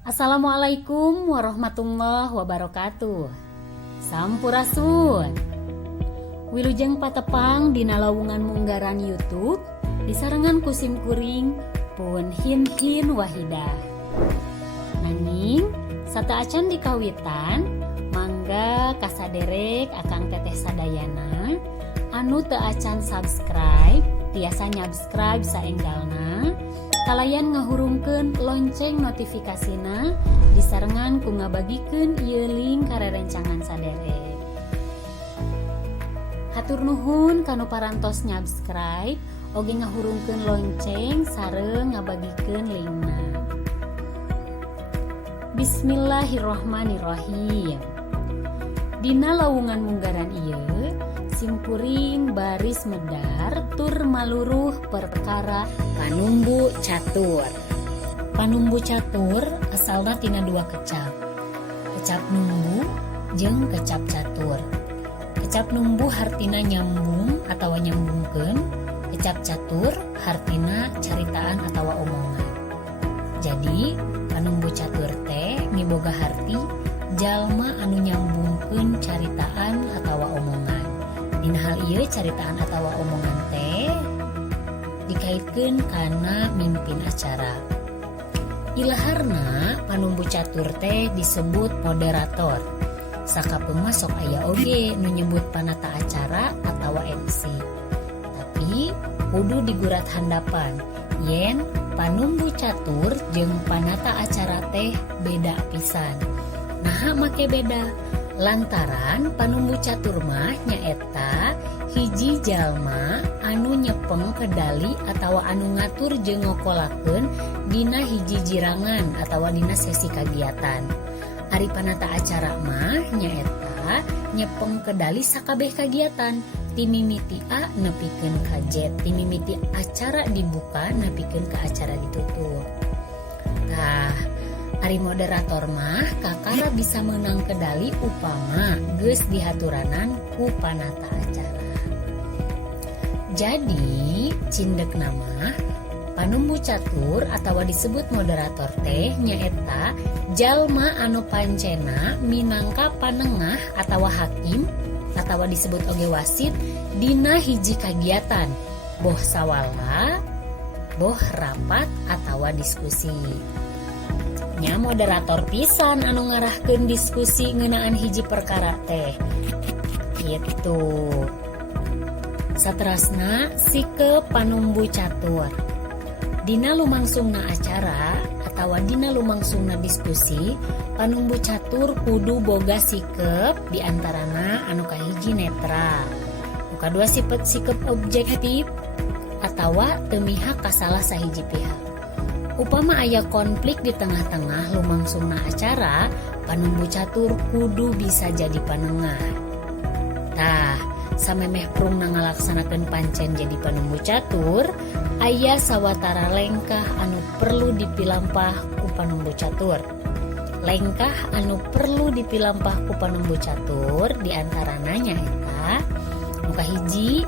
Assalamualaikum warahmatullahi wabarakatuh. Sampurasun. Wilujeng patepang dina lawungan munggaran YouTube disarengan kusim kuring pun hin wahidah. Naning sata acan dikawitan mangga kasaderek akang teteh sadayana anu teu acan subscribe tiasa nyabscribe saenggalna kalayan ngahurungkeun lonceng notifikasina disarengan ku ngabagikeun ieu link karerencangan saderek. Hatur nuhun kanu parantos nyabscribe oge ngahurungkeun lonceng sareng ngabagikeun linkna. Bismillahirrohmanirrohim. Dina lawungan munggaran ieu simkuring baris medar tur maluruh perkara panumbu catur. Panumbu catur asalna tina dua kecap. Kecap numbu jeung kecap catur. Kecap numbu hartina nyambung atawa nyambungkeun. Kecap catur hartina caritaan atawa omongan. Jadi panumbu catur teh miboga harti jalma anu nyambungkeun caritaan atawa omongan. Dina hal ieu caritaan atawa omongan teh dikaitkeun kana mimpin acara. Ilaharna panumbu catur teh disebut moderator. Sakapeung mah sok aya oge nu nyebut panata acara atawa MC. Tapi kudu digurat handapan yen panumbu catur jeung panata acara teh beda pisan. Naha make beda? Lantaran panumbu catur mah nyaeta hiji jalma anu nyepeng kedali atawa anu ngatur jeung ngokolakeun dina hiji jirangan atawa dina sesi kagiatan. Ari panata acara mah nyaeta nyepeng kedali sakabeh kagiatan, ti mimiti A nepikeun ka Z, ti mimiti acara dibuka nepikeun ka acara ditutup. Tah, ari moderator mah kakara bisa menang kedali upama geus dihaturanan ku panata acara. Jadi cindek nama panumbu catur atawa disebut moderator teh nyaeta jalma anu pancena minangka panengah atawa hakim atawa disebut oge wasit dina hiji kagiatan, boh sawala, boh rapat atawa diskusi. Nya moderator pisan anu ngarahkeun diskusi ngeunaan hiji perkara teh. Kitu. Saterasna sikeun panumbu catur. Dina lumangsungna acara atawa dina lumangsungna diskusi, panumbu catur kudu boga sikep diantarana anu kahiji netral. Nu kadua sikep objektif atawa teu mihak ka salah sahiji pihak. Upama aya konflik di tengah-tengah lumangsungna acara, panumbu catur kudu bisa jadi panengah. Tah, samemeh prungna ngalaksanakeun pancen jadi panumbu catur, aya sawatara lengkah anu perlu dipilampah ku panumbu catur. Lengkah anu perlu dipilampah ku panumbu catur diantarana nyaeta nu kahiji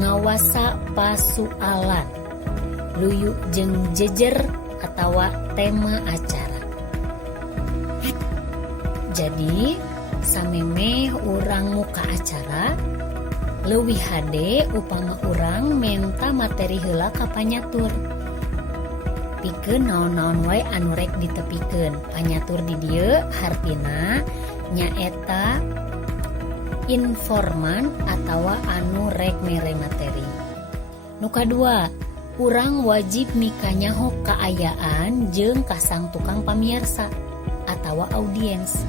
ngawasa pasualan, luyu jeung jejer atawa tema acara. Jadi samemeh urang muka acara leuwih hade upama urang menta materi heula ka panyatur. Pikeun naon-naon wae anu rek ditepikeun. Panyatur di dieu hartina nyaeta informan atawa anu rek mere materi. Nu kadua, urang wajib mika nyaho kaayaan jeung kasang tukang pamiarsa atawa audiens.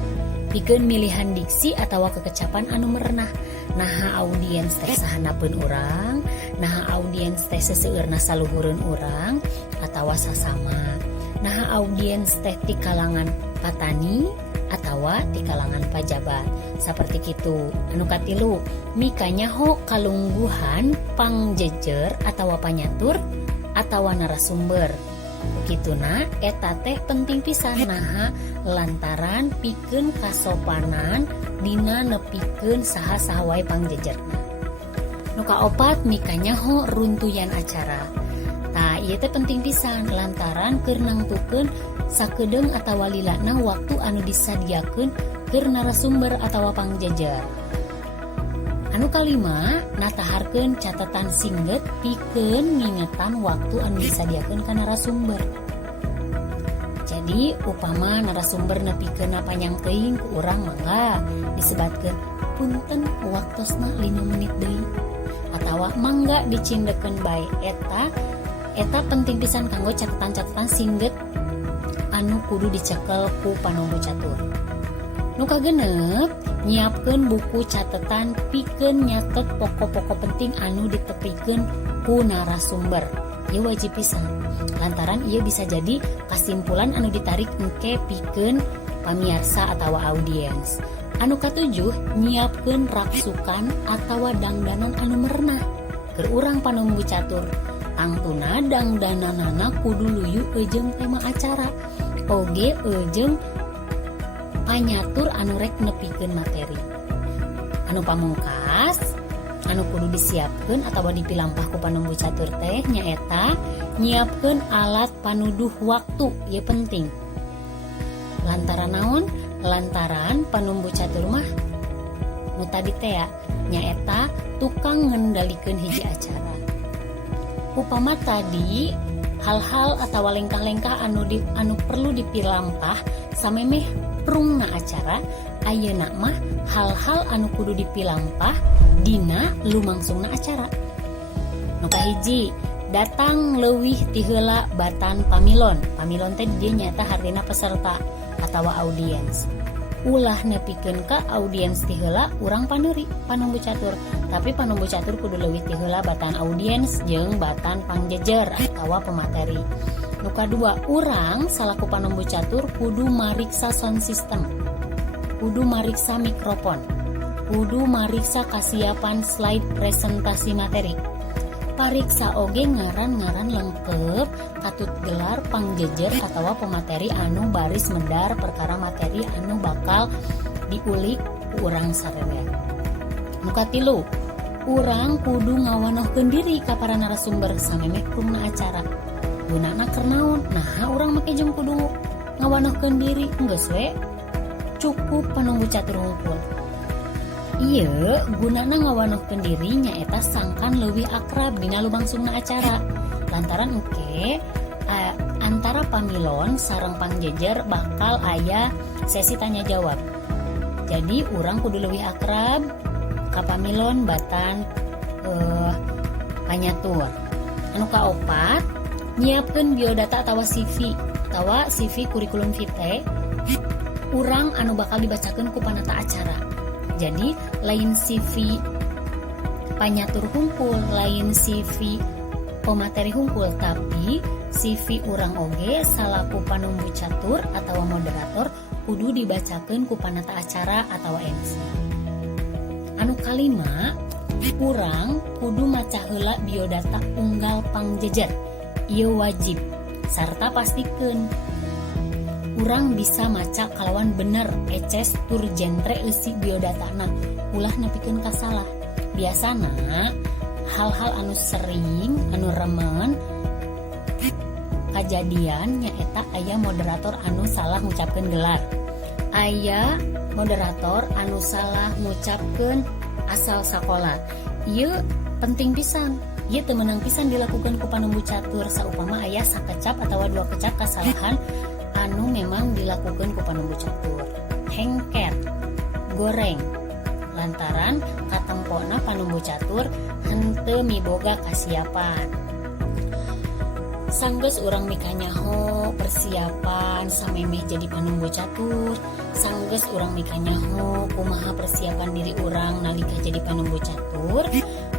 Pikeun milihan diksi atawa kekecapan anu merenah. Naha audiens teh sahanapeun urang, naha audiens teh seseueurna saluhureun urang atawa sasama. Naha audiens teh ti kalangan patani atawa ti kalangan pajabat. Saperti kitu. Anu katilu, mika nyaho kalungguhan pangjejer atawa panyatur atawa narasumber. Begituna eta teh penting pisan naha lantaran pikeun kasopanan dina nepikeun saha-saha wae pangjejerna. Nu kaopat mika nyaho runtuyan acara. Tah ieu teh penting pisan lantaran keur nangtukeun sakedeung atawa lilana waktu anu disadiakeun keur narasumber atawa pangjejer. Anu kalima, nataharkeun catatan singget pikeun ngingetan waktu anu disadiakeun ka narasumber. Jadi upama narasumber nepikeun panjang teuing ku urang mangga disebatkeun punten waktosna 5 menit deui atawa mangga dicindekeun bae. Eta penting pisan kanggo catatan-catatan singget anu kudu dicekel ku panunggu catur. Nu kagenep, nyiapkeun buku catatan pikeun nyatet pokok-pokok penting anu ditepikeun ku narasumber. Ieu wajib pisan. Lantaran ieu bisa jadi kasimpulan anu ditarik engke pikeun pamiarsa atawa audiens. Anu katujuh, nyiapkeun raksukan atawa dangdanan anu merenah. Keur urang panunggu catur, tangtuna dangdananana kudu luyu eujeung tema acara. Oge eujeung panyatur anu rek nepikeun materi. Anu pamungkas anu kudu disiapkeun atawa dipilampah ku panunggu catur teh nyaeta nyiapkeun alat panuduh waktu. Ieu penting. Lantaran naon? Lantaran panunggu catur mah nu tadi teh nyaeta tukang ngendalikeun hiji acara. Upama tadi hal-hal atawa lengkah-lengkah anu perlu dipilampah samemeh prungna acara, ayeuna mah hal-hal anu kudu dipilampah dina lumangsungna acara. Nu kahiji, datang leuwih ti heula batan pamilon. Pamilon teh dieu nyaeta hartina peserta atawa audiens. Ulah nepikeun ka audiens ti heula urang paneuri panunggu catur. Tapi panunggu catur kudu leuwih ti heula batan audiens jeung batan pangjejer atawa pemateri. Nu kadua, urang salaku panunggu catur kudu mariksa sound system, kudu mariksa mikrofon, kudu mariksa kasiapan slide presentasi materi. Pariksa oge ngaran-ngaran lengkep katut gelar pangjejer atawa pemateri anu baris medar perkara materi anu bakal diulik ku urang sareng. Nu katilu, urang kudu ngawanohkeun diri ka para narasumber samemeh prungna acara. Gunana keur naon? Nah, urang make jeung kudu ngawanohkeun diri geus we cukup panunggu catur hungkul. Ieu gunana ngawanohkeun diri nyaeta sangkan leuwih akrab dina lumangsungna acara. Lantaran engke antara pamilon sareng pangjejer bakal aya sesi tanya jawab. Jadi urang kudu leuwih akrab ka pamilon batan panyatur. Anu kaopat, nyiapkeun biodata atawa CV kurikulum vitae urang anu bakal dibacakeun ku panata acara. Jadi lain CV panyatur hungkul, lain CV pemateri hungkul, tapi CV urang oge salaku panunggu catur atawa moderator kudu dibacakeun ku panata acara atawa MC. Anu kalima, urang kudu maca heula biodata unggal pangjejer. Ieu wajib sarta pastikeun urang bisa maca kalawan bener eces tur genre eusi biodatana ulah nepikeun ka salah. Biasana hal-hal anu sering anu remen kajadian nyaeta aya moderator anu salah ngucapkeun gelar, aya moderator anu salah ngucapkeun asal sakola. Ieu penting pisan. Ieu teu meunang pisan dilakukeun ku panunggu catur saupama aya sakecap atawa 2 kecap kasalahan anu memang dilakukeun ku panunggu catur. Hengket, goreng. Lantaran katempona panunggu catur henteu miboga kasiapan. Sanggeus urang mika nyaho persiapan samemeh jadi panunggu catur, sanggeus urang mika nyaho kumaha persiapan diri urang nalika jadi panunggu catur,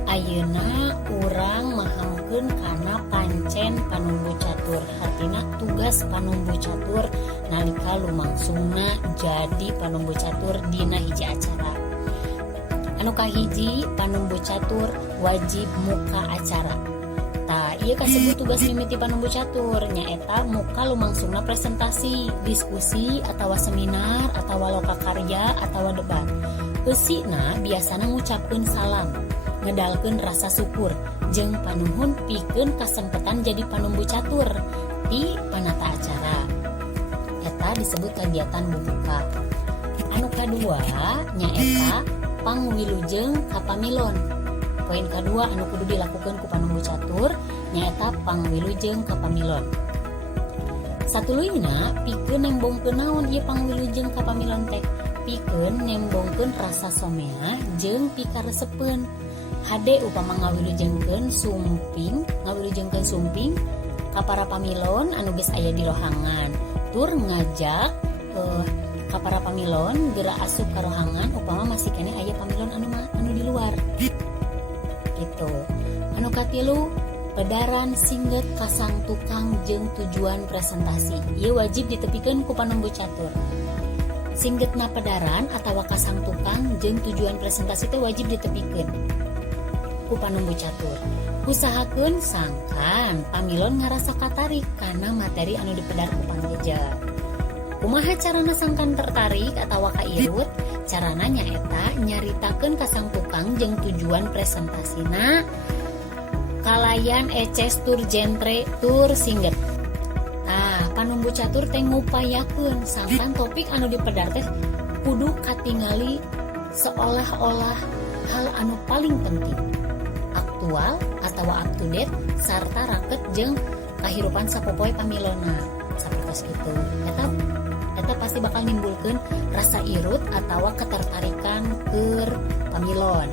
ayeuna urang mahamkeun kana pancen panunggu catur. Hartina tugas panunggu catur nalika lumangsungna jadi panunggu catur dina hiji acara. Anu kahiji, panunggu catur wajib muka acara. Ieu kasebut tugas mimiti panunggu catur nyaeta muka lumangsungna presentasi, diskusi atawa seminar atawa loka karya atawa debat. Eusina biasana ngucapkeun salam. ngedalkeun rasa syukur jeung panuhun pikeun kasempetan jadi panumbu catur di panata acara. Eta disebut kegiatan bubuka. Anu kadua nyaeta pangwilujeng kapamilon. Poin kedua anu kudu dilakukan ku panumbu catur nyaeta pangwilujeng kapamilon. Satuluyna pikeun nembongkeun naon ieu pangwilujeng kapamilon teh? Pikeun nembongkeun rasa someah jeung pikaresepeun. Hade upama ngawilujengkeun sumping ka para pamilon anu geus aya di rohangan. Tur ngajak ka para pamilon geura asup ka rohangan upama masih kene aya pamilon anu di luar. Gitu. Anu katilu pedaran singget kasang tukang jeung tujuan presentasi. Ieu wajib ditepikeun ku panumbu catur. Singgetna pedaran atawa kasang tukang jeung tujuan presentasi teh wajib ditepikeun ku panumbu catur. Usahakeun sangkan pamilon ngarasa katarik kana materi anu dipedar ku pangjejer. Kumaha carana sangkan tertarik atawa kairut? Carana nyaeta nyaritakeun kasang tukang jeung tujuan presentasina kalayan eces tur genre tur singget. Panumbu catur teh ngupayakeun sangkan topik anu dipedar teh kudu katingali seolah-olah hal anu paling penting, aktual atawa up to date sarta raket jeung kahirupan sapopoe pamilonna. Sapertos kitu. Eta pasti bakal nimbulkeun rasa irut atawa ketertarikan keur pamilon.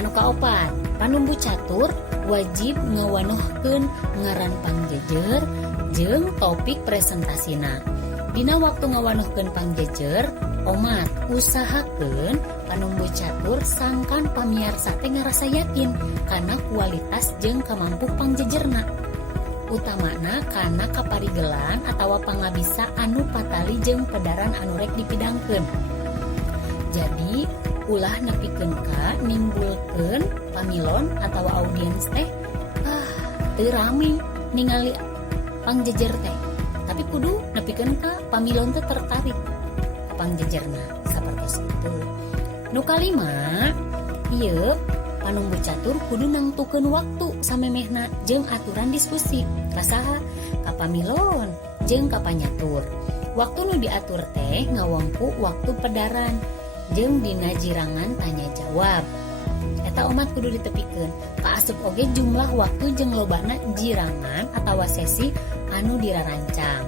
Anu kaopat, panumbu catur wajib ngawanohkeun ngaran pangjejer jeung topik presentasina. Dina waktu ngawanohkeun pangjejer, omat usahakeun panumbu catur sangkan pamiarsa teh ngarasa yakin kana kualitas jeung kamampu pangjejerna. Utamana kana kaparigelan atawa pangabisa anu patali jeung pedaran anu rek dipidangkeun. Jadi ulah nepikeun ka nimbulkeun pamilon atawa audiens teh teu rame ningali pangjejer teh, tapi kudu nepikeun ka pamilon teh tertarik ka pangjejerna sapertos kitu. Nu kalima, ieu panumbu catur kudu nangtukeun waktu samemehna jeung aturan diskusi kasaha ka pamilon jeung ka panyatur. Waktu nu diatur teh ngawangku waktu pedaran jeung dina jirangan tanya jawab. Eta omat kudu ditepikeun. Kaasup oge jumlah waktu jeung lobana jirangan atawa sesi anu dirarancang.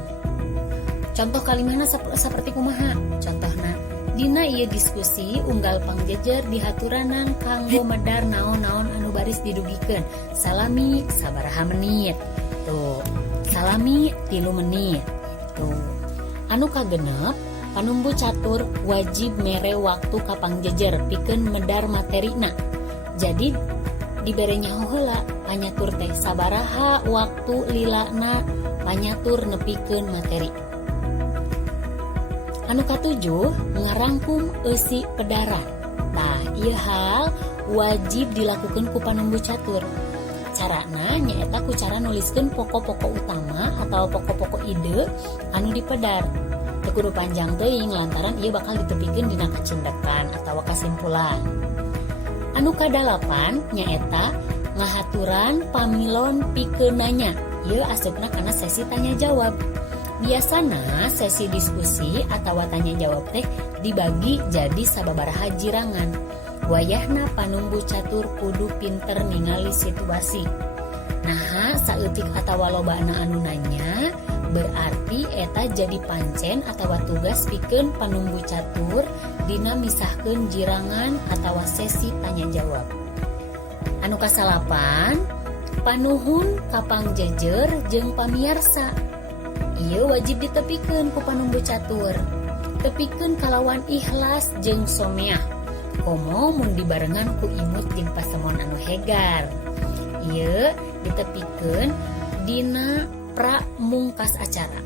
Contoh kalimahna saperti kumaha? Contohna dina ieu diskusi unggal pangjejer dihaturanan kanggo medar naon-naon anu baris didugikeun. Salami sabaraha menit. Tuh. Salami 3 menit. Tuh. Anu kagenep panumbu catur wajib mere waktu ka pangjejer pikeun medar materina. Jadi dibere nyaho heula panyatur teh sabaraha waktu lilana panyatur nepikeun materi. Anu katujuh ngarangkum eusi pedaran. Tah ieu hal wajib dilakukeun ku panumbu catur. Carana nyaeta ku cara nuliskeun pokok-pokok utama atau pokok-pokok ide anu dipedar. Teu kudu panjang teuing lantaran ieu bakal ditepikeun dina kacendekan atawa kasimpulan. Anu kadalapan nyaeta ngahaturan pamilon pikeun nanya. Ieu asupna kana sesi tanya jawab. Biasana sesi diskusi atawa tanya jawab teh dibagi jadi sababaraha jirangan. Wayahna panumbu catur kudu pinter ningali situasi. Naha saeutik atawa lobana anu nanya berarti eta jadi pancen atawa tugas pikeun panumbu catur dina misahkeun jirangan atawa sesi tanya jawab. Anu kasalapan panuhun ka pangjejer jeung pamiarsa. Ieu wajib ditepikeun ku panumbu catur. Tepikeun kalawan ikhlas jeung someah. Komo mun dibarengan ku imut jeung pasemon anu hegar. Ieu ditepikeun dina pramungkas acara.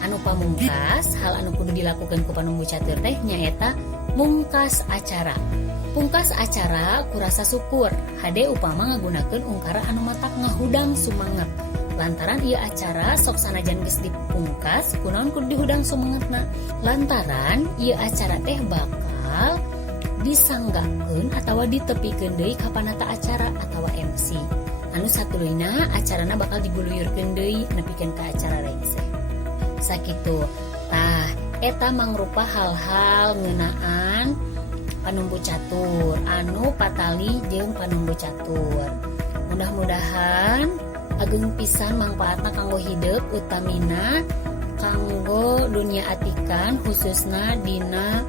Anu pamungkas, hal anu kudu dilakukan ku panumbu catur teh nyaeta mungkas acara. Pungkas acara kurasa syukur, hade upama ngagunakeun ungkara anu matak ngahudang sumanget. Lantaran ieu acara sok sanajan geus dipungkas, kunaon kudu dihudang sumangetna. Lantaran ieu acara teh bakal disanggakeun atawa ditepikeun deui ka panata acara atawa MC. Anu satuluyna acarana bakal diguluyurkeun deui nepikeun ka acara rengse. Sakitu. Tah, eta mangrupa hal-hal ngeunaan panumbu catur anu patali jeung panumbu catur. Mudah-mudahan ageng pisan mangpaatna kanggo hidup utamina kanggo dunia atikan khususna dina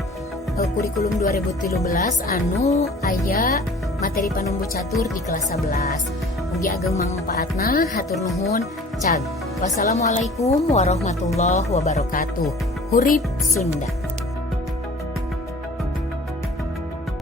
kurikulum 2013 anu aya materi panumbu catur di kelas 11. Mugi ageng mangpaatna, hatur nuhun, cag. Wassalamualaikum warahmatullahi wabarakatuh. Hurip Sunda.